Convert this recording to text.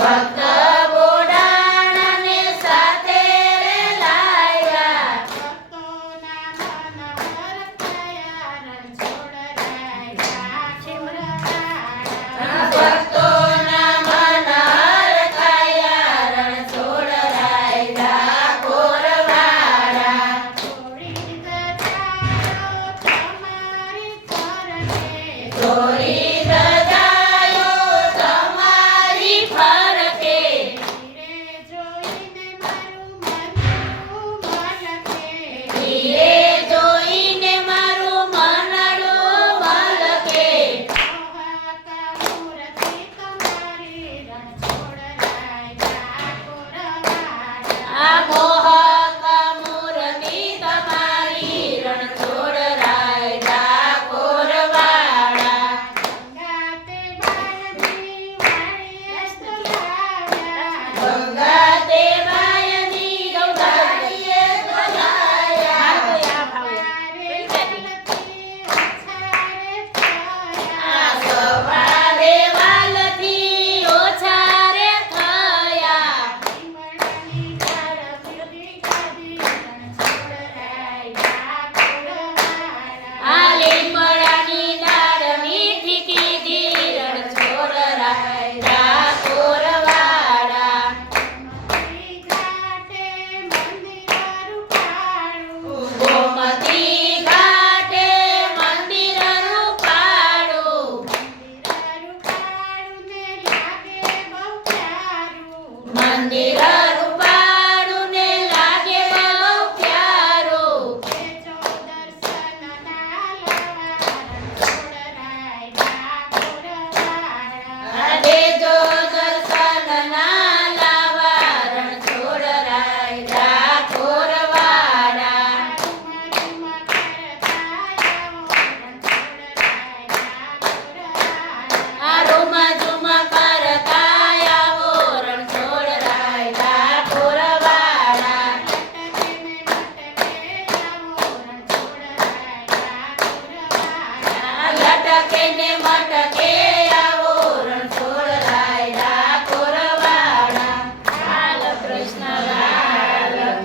Fuck Chandra મટકે ને મટકે.